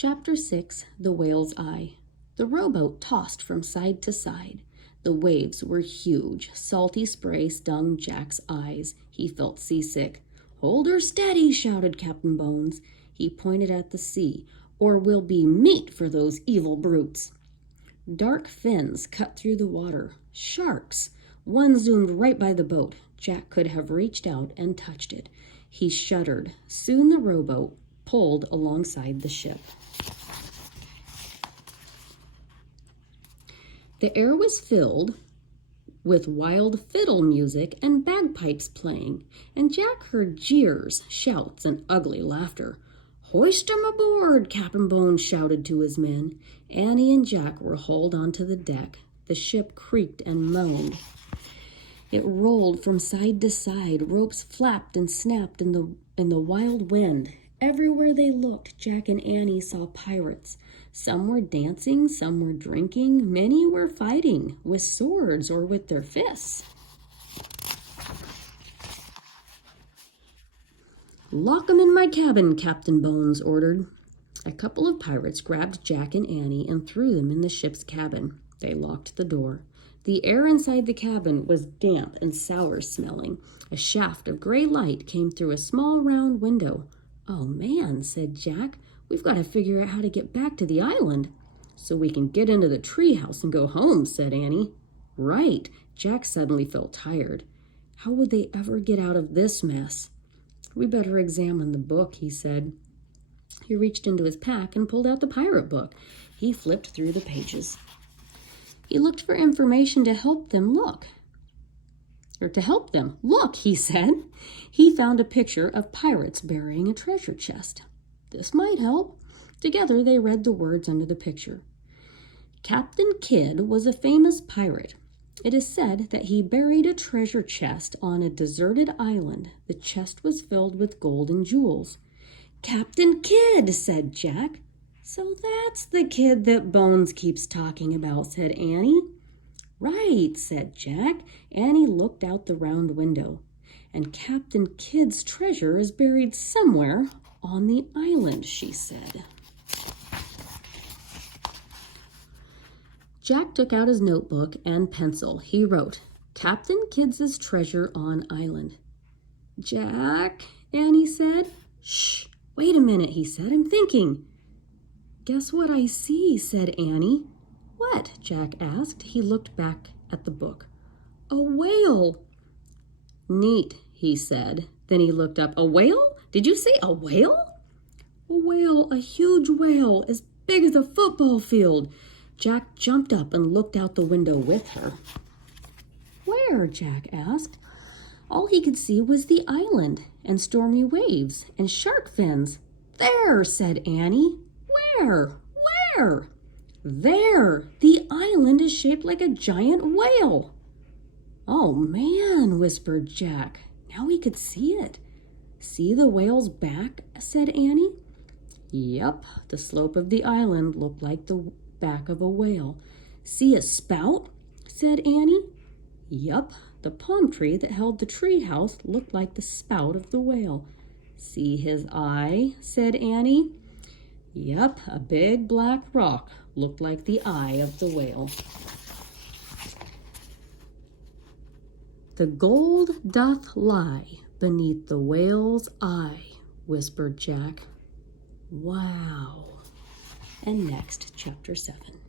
Chapter 6, The Whale's Eye. The rowboat tossed from side to side. The waves were huge. Salty spray stung Jack's eyes. He felt seasick. "Hold her steady," shouted Captain Bones. He pointed at the sea. "Or we'll be meat for those evil brutes." Dark fins cut through the water. Sharks! One zoomed right by the boat. Jack could have reached out and touched it. He shuddered. Soon the rowboat pulled alongside the ship. The air was filled with wild fiddle music and bagpipes playing, and Jack heard jeers, shouts, and ugly laughter. "Hoist 'em aboard!" Captain Bones shouted to his men. Annie and Jack were hauled onto the deck. The ship creaked and moaned. It rolled from side to side. Ropes flapped and snapped in the wild wind. Everywhere they looked, Jack and Annie saw pirates. Some were dancing, some were drinking, many were fighting with swords or with their fists. "Lock 'em in my cabin," Captain Bones ordered. A couple of pirates grabbed Jack and Annie and threw them in the ship's cabin. They locked the door. The air inside the cabin was damp and sour smelling. A shaft of gray light came through a small round window. "Oh man," said Jack, "we've got to figure out how to get back to the island." "So we can get into the treehouse and go home," said Annie. "Right." Jack suddenly felt tired. How would they ever get out of this mess? "We better examine the book," he said. He reached into his pack and pulled out the pirate book. He flipped through the pages. He looked for information to help them look. "Look," he said. He found a picture of pirates burying a treasure chest. This might help. Together they read the words under the picture. Captain Kidd was a famous pirate. It is said that he buried a treasure chest on a deserted island. The chest was filled with gold and jewels. "Captain Kidd," said Jack. "So that's the kid that Bones keeps talking about," said Annie. "Right," said Jack. Annie looked out the round window. "And Captain Kidd's treasure is buried somewhere on the island," she said. Jack took out his notebook and pencil. He wrote, "Captain Kidd's treasure on island." "Jack," Annie said. "Shh, wait a minute," he said. "I'm thinking." "Guess what I see," said Annie. "What?" Jack asked. He looked back at the book. "A whale." "Neat," he said. Then he looked up. "A whale? Did you say a whale?" "A whale, a huge whale, as big as a football field." Jack jumped up and looked out the window with her. "Where?" Jack asked. All he could see was the island and stormy waves and shark fins. "There," said Annie. "Where? Where?" "There! The island is shaped like a giant whale." "Oh, man," whispered Jack. Now he could see it. "See the whale's back?" said Annie. Yep, the slope of the island looked like the back of a whale. "See a spout?" said Annie. Yup, the palm tree that held the tree house looked like the spout of the whale. "See his eye?" said Annie. Yup, a big black rock looked like the eye of the whale. "The gold doth lie beneath the whale's eye," whispered Jack. Wow. And next, chapter 7.